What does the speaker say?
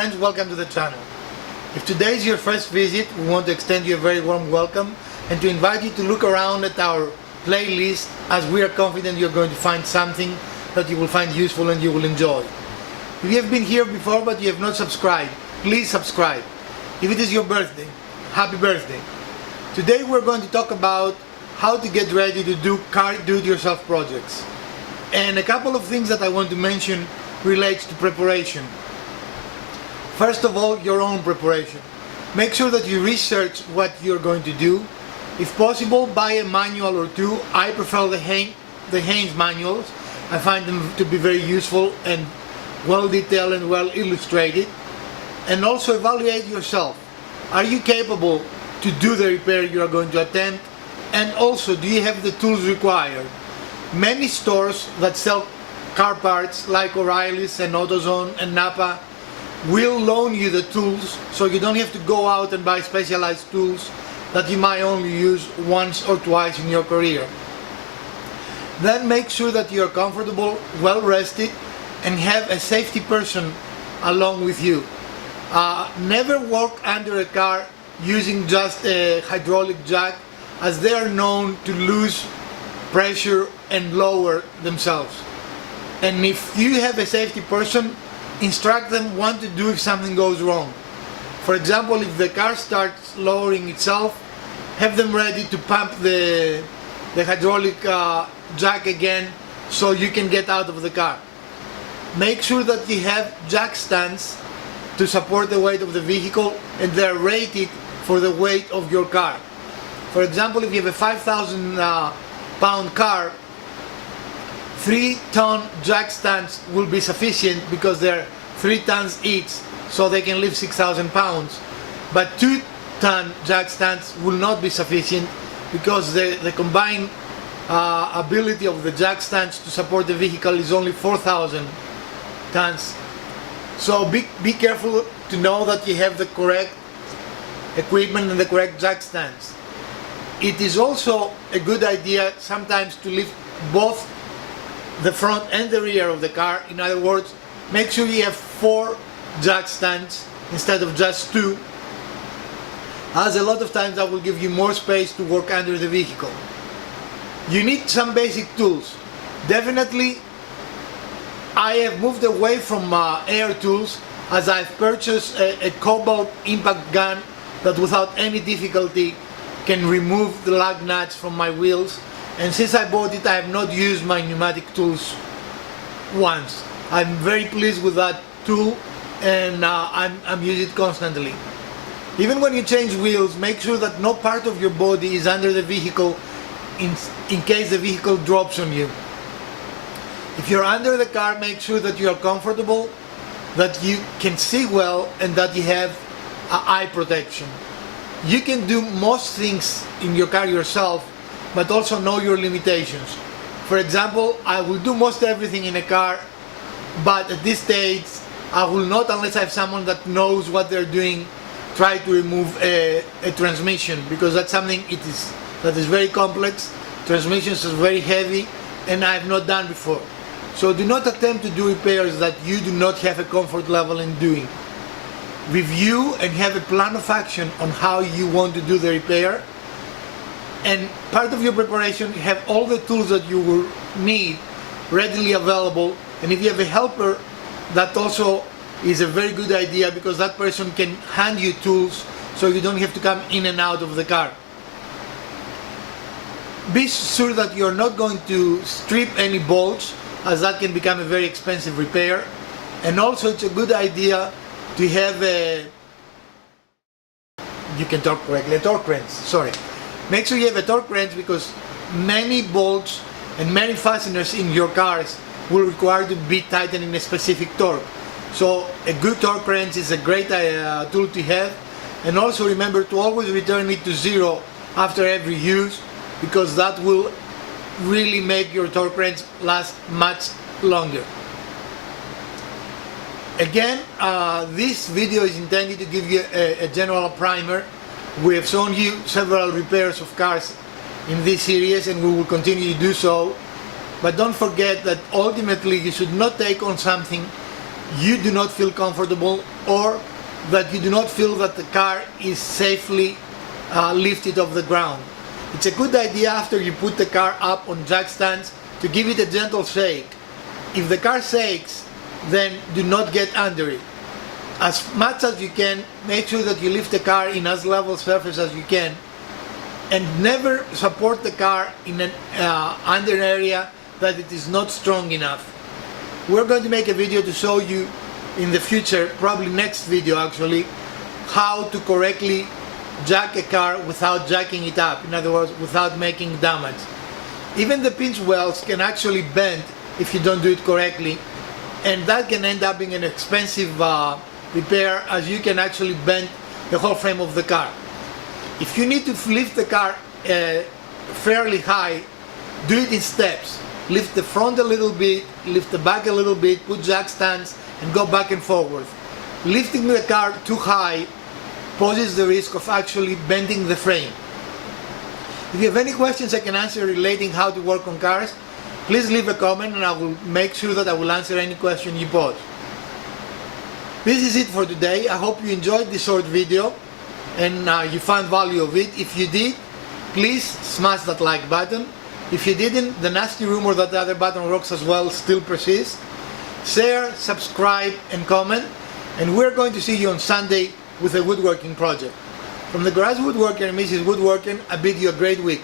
friends, welcome to the channel. If today is your first visit, we want to extend you a very warm welcome and to invite you to look around at our playlist, as we are confident you're going to find something that you will find useful and you will enjoy. If you have been here before but you have not subscribed, please subscribe. If it is your birthday, happy birthday. Today we're going to talk about how to get ready to do car do-it-yourself projects. And a couple of things that I want to mention relates to preparation. First of all, your own preparation. Make sure that you research what you're going to do. If possible, buy a manual or two. I prefer the Haynes manuals. I find them to be very useful and well detailed and well illustrated. And also evaluate yourself. Are you capable to do the repair you are going to attempt? And also, do you have the tools required? Many stores that sell car parts like O'Reilly's and AutoZone and Napa will loan you the tools, so you don't have to go out and buy specialized tools that you might only use once or twice in your career. Then make sure that you are comfortable, well rested, and have a safety person along with you. Never walk under a car using just a hydraulic jack, as they are known to lose pressure and lower themselves. And if you have a safety person, instruct them what to do if something goes wrong. For example, if the car starts lowering itself, have them ready to pump the hydraulic jack again so you can get out of the car. Make sure that you have jack stands to support the weight of the vehicle, and they're rated for the weight of your car. For example, if you have a 5,000 pound car, 3-ton jack stands will be sufficient because they're 3 tons each, so they can lift 6,000 pounds. But 2-ton jack stands will not be sufficient because the combined ability of the jack stands to support the vehicle is only 4,000 tons. So be careful to know that you have the correct equipment and the correct jack stands. It is also a good idea sometimes to lift both the front and the rear of the car. In other words, make sure you have 4 jack stands instead of just 2, as a lot of times that will give you more space to work under the vehicle. You need some basic tools. Definitely, I have moved away from air tools, as I've purchased a cobalt impact gun that without any difficulty can remove the lug nuts from my wheels. And since I bought it, I have not used my pneumatic tools once. I'm very pleased with that tool, and I'm using it constantly. Even when you change wheels, make sure that no part of your body is under the vehicle in case the vehicle drops on you. If you're under the car, make sure that you are comfortable, that you can see well, and that you have eye protection. You can do most things in your car yourself, but also know your limitations. For example, I will do most everything in a car, but at this stage I will not, unless I have someone that knows what they're doing, try to remove a transmission, because that's something that is very complex. Transmissions are very heavy and I have not done before. So do not attempt to do repairs that you do not have a comfort level in doing. Review and have a plan of action on how you want to do the repair. And part of your preparation, have all the tools that you will need readily available. And if you have a helper, that also is a very good idea, because that person can hand you tools so you don't have to come in and out of the car. Be sure that you're not going to strip any bolts, as that can become a very expensive repair. And also, it's a good idea to have a torque wrench. Sorry. Make sure you have a torque wrench, because many bolts and many fasteners in your cars will require to be tightened in a specific torque. So a good torque wrench is a great tool to have. And also remember to always return it to 0 after every use, because that will really make your torque wrench last much longer. Again, this video is intended to give you a general primer. We have shown you several repairs of cars in this series, and we will continue to do so. But don't forget that ultimately you should not take on something you do not feel comfortable or that you do not feel that the car is safely lifted off the ground. It's a good idea after you put the car up on jack stands to give it a gentle shake. If the car shakes, then do not get under it. As much as you can, make sure that you lift the car in as level surface as you can, and never support the car in an under area that it is not strong enough. We're going to make a video to show you in the future, probably next video actually, how to correctly jack a car without jacking it up, in other words, without making damage. Even the pinch wells can actually bend if you don't do it correctly, and that can end up being an expensive repair, as you can actually bend the whole frame of the car. If you need to lift the car fairly high, do it in steps. Lift the front a little bit, lift the back a little bit, put jack stands and go back and forward. Lifting the car too high poses the risk of actually bending the frame. If you have any questions I can answer relating how to work on cars, please leave a comment and I will make sure that I will answer any question you pose. This is it for today. I hope you enjoyed this short video and you found value of it. If you did, please smash that like button. If you didn't, the nasty rumor that the other button works as well still persists. Share, subscribe and comment, and we're going to see you on Sunday with a woodworking project. From the Garage Woodworker and Mrs. Woodworking, I bid you a great week.